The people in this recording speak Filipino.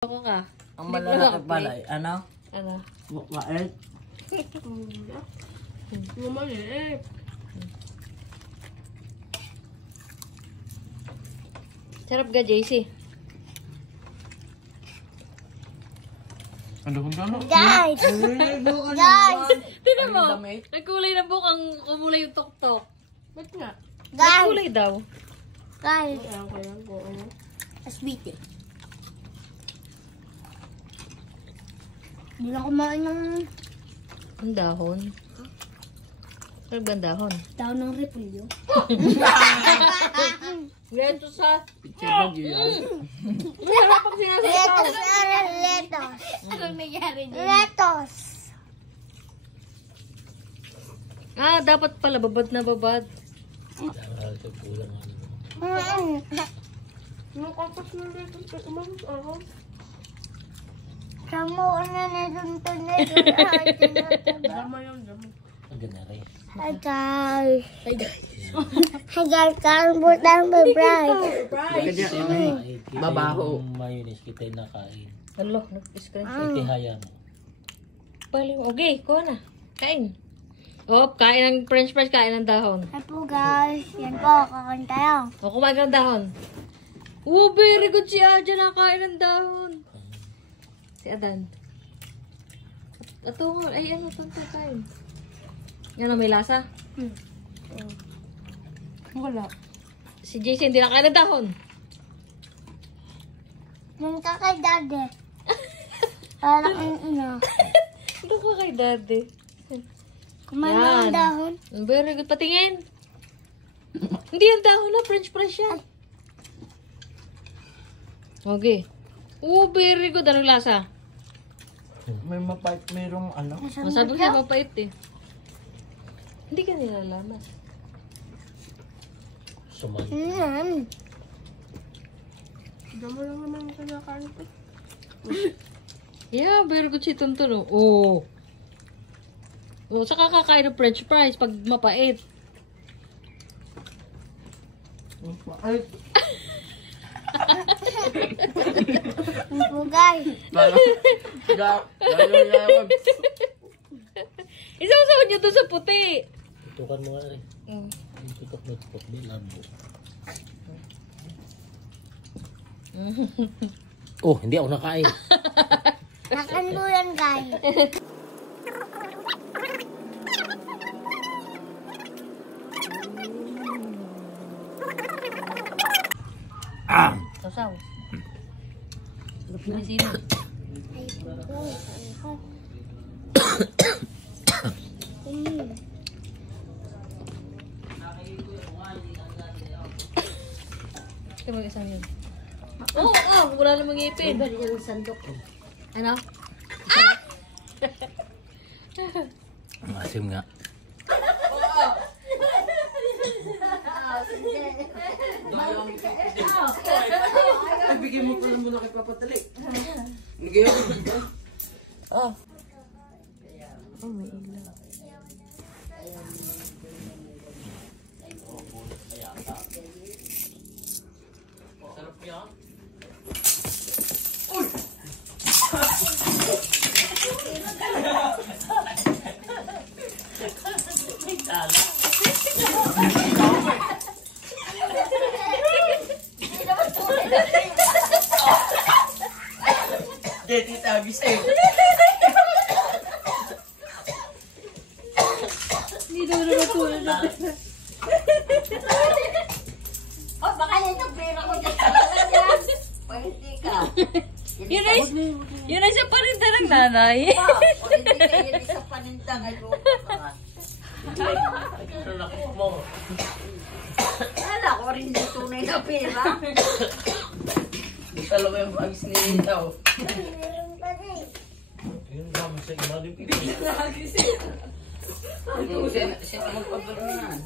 Ako ka. Ang malalaki pala ay ano? Ano? Mukbait. Maliit. Sarap ka, JC. Ano kung gano'n? Guys! Guys! Tignan mo. Nagkulay na buhok ang kumulay yung tok-tok. Ba't nga? Guys! Nagkulay daw. Guys! Ayan ko yan po. Asbiti. Hindi na kumain ng Ang dahon. Sarap ba ang dahon? tao ng repolyo. Ganito sa... Picture ba yan? Masarap ang sinasabi. Letos. Anong nangyari dyan? Letos. Ah, dapat pala babad na babad. Nakapas na dito. Umakas ako. Samo na nito nito. Dama yun, dama. Hi guys. Hi guys. Kain po tayong surprise. Babaho. Mayonnaise kita nakain. Alo, nag-screen. Itihaya mo. Bali mo. Okay, kuha na. Kain. Oh, kain ng french fries, kain ng dahon. Hi po guys. Yan po, kakain tayo. O, kumain ka ng dahon. Oh, very good si Aja nakain ng dahon. Si Adan. Ito nga, ay ano, ito kain. Yan may lasa. Wala. Si JC hindi nakain ng dahon. Yan ka kay daddy. Parang ano. Ano ka kay daddy? Kumain na ng dahon. Very good. Patingin. Hindi yung dahon na. French fries yan. Okay. Oh, very good. Anong lasa? May mapait, mayroong ano? Masabi ko mapait eh. Hindi ka nilalaman. Suman. Dama lang naman yung kinakain ko. Yeah, very good si Tuntun. Oh. Oh, saka kakain ng french fries pag mapait. Mapait. Yan po guys. Isasawad nyo doon sa puti. Tutukan mo nga rin. Mm. Tutok na tutok. Di labo. Oh, hindi ako nakain. Makan po yan guys. Sasaw. Sino? Kaya mag-isang yun. Oo, wala namang ngipin. Iba rin yung sandok. Ano? Ang asim nga. Ay, bigyan mo pala muna kay Papatali. Bigyan mo. Oh. Oh, may ilaw. Dito tabi sa'yo. Hindi daw na matulad na. Oh, baka yan yung pera ko dyan. Pwede ka. Yun ay siya parinda ng nanay. Pwede ka yun isa panintang. Ala ko rin yung tunay na pera. Dalawa yung bagis ni Nitaw. Yun ba? Sa imalim. Siya magpapalaman.